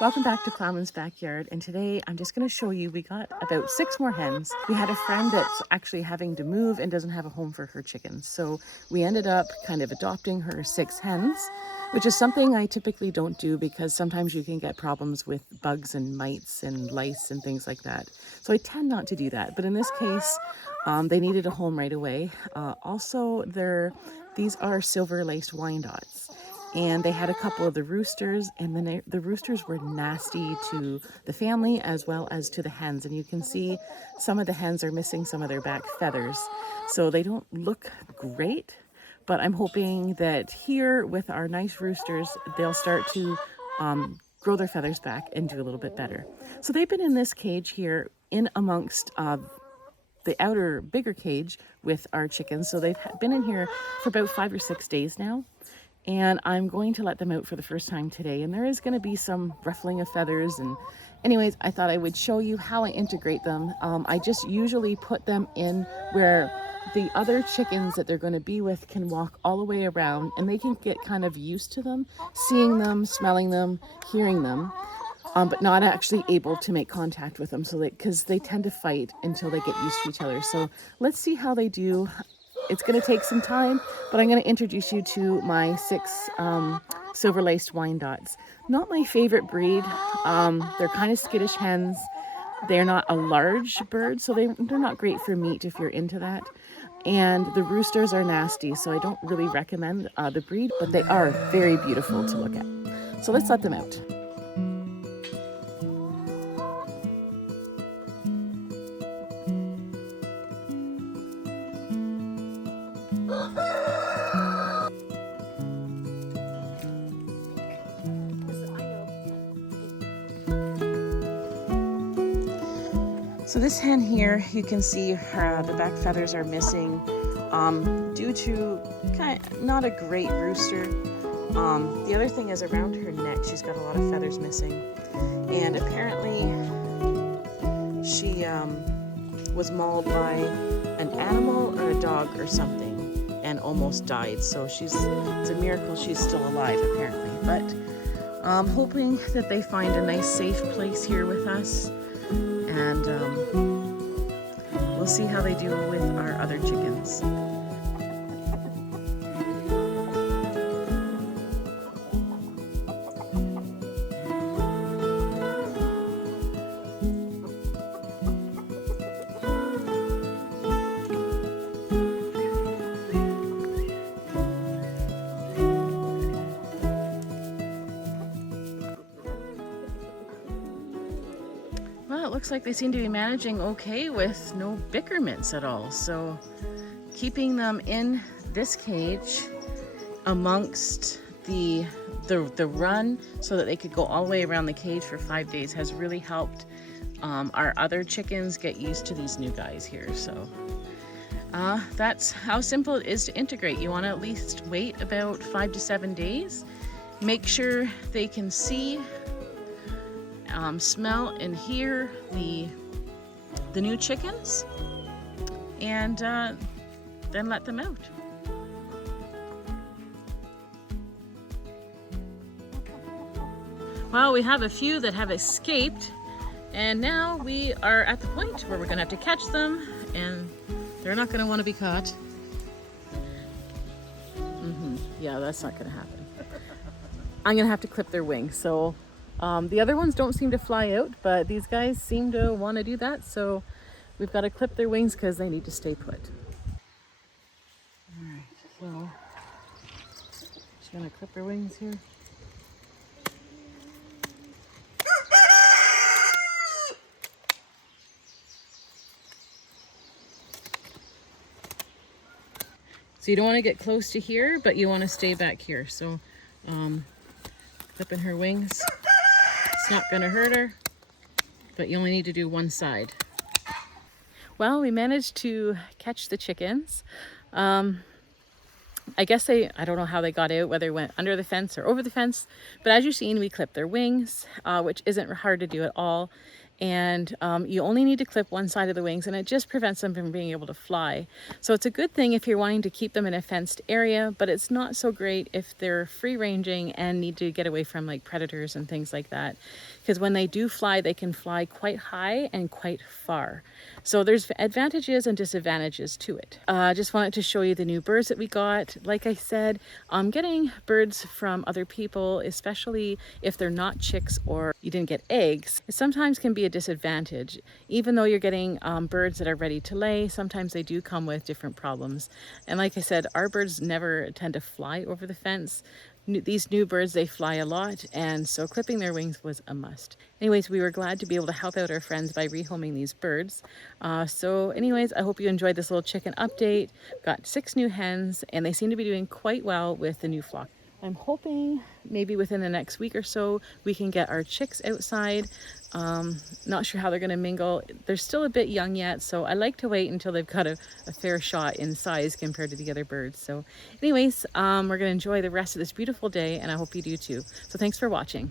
Welcome back to Plowman's Backyard, and today I'm just going to show you we got about 6 more hens. We had a friend that's actually having to move and doesn't have a home for her chickens, so we ended up kind of adopting her 6 hens, which is something I typically don't do because sometimes you can get problems with bugs and mites and lice and things like that. So I tend not to do that, but in this case they needed a home right away. Also, these are silver laced Wyandottes. And they had a couple of the roosters, and then the roosters were nasty to the family as well as to the hens. And you can see some of the hens are missing some of their back feathers. So they don't look great, but I'm hoping that here with our nice roosters, they'll start to grow their feathers back and do a little bit better. So they've been in this cage here in amongst the outer bigger cage with our chickens. So they've been in here for about 5 or 6 days now. And I'm going to let them out for the first time today. And there is going to be some ruffling of feathers. And anyways, I thought I would show you how I integrate them. I just usually put them in where the other chickens that they're going to be with can walk all the way around and they can get kind of used to them, seeing them, smelling them, hearing them, but not actually able to make contact with them. So because they tend to fight until they get used to each other. So let's see how they do. It's going to take some time, but I'm going to introduce you to my 6 silver-laced Wyandottes. Not my favorite breed. They're kind of skittish hens. They're not a large bird, so they're not great for meat if you're into that. And the roosters are nasty, so I don't really recommend the breed, but they are very beautiful to look at. So let's let them out. So this hen here, you can see the back feathers are missing due to kind of not a great rooster. The other thing is around her neck, she's got a lot of feathers missing. And apparently she was mauled by an animal or a dog or something and almost died. So it's a miracle she's still alive apparently. But I'm hoping that they find a nice safe place here with us. And we'll see how they do with our other chickens. Well, it looks like they seem to be managing okay with no bickerments at all. So keeping them in this cage amongst the run so that they could go all the way around the cage for 5 days has really helped our other chickens get used to these new guys here. So that's how simple it is to integrate. You want to at least wait about 5 to 7 days. Make sure they can see, smell and hear the new chickens, and then let them out. Well, we have a few that have escaped, and now we are at the point where we're gonna have to catch them, and they're not gonna want to be caught. Yeah, that's not gonna happen. I'm gonna have to clip their wings. So the other ones don't seem to fly out, but these guys seem to want to do that. So we've got to clip their wings because they need to stay put. All right, so just gonna clip their wings here. So you don't want to get close to here, but you want to stay back here. So clipping her wings. It's not going to hurt her, but you only need to do one side. Well, we managed to catch the chickens. I guess I don't know how they got out, whether it went under the fence or over the fence, but as you've seen, we clipped their wings, which isn't hard to do at all. and you only need to clip one side of the wings, and it just prevents them from being able to fly. So it's a good thing if you're wanting to keep them in a fenced area, but it's not so great if they're free ranging and need to get away from like predators and things like that, because when they do fly, they can fly quite high and quite far. So there's advantages and disadvantages to it. Just wanted to show you the new birds that we got. Like I said, getting birds from other people, especially if they're not chicks or you didn't get eggs, it sometimes can be a disadvantage. Even though you're getting birds that are ready to lay, sometimes they do come with different problems. And like I said, our birds never tend to fly over the fence. These new birds, they fly a lot, and so clipping their wings was a must. Anyways, we were glad to be able to help out our friends by rehoming these birds. So anyways, I hope you enjoyed this little chicken update. Got 6 new hens, and they seem to be doing quite well with the new flock. I'm hoping maybe within the next week or so we can get our chicks outside. Not sure how they're going to mingle. They're still a bit young yet, so I like to wait until they've got a fair shot in size compared to the other birds. So anyways, we're going to enjoy the rest of this beautiful day, and I hope you do too. So thanks for watching.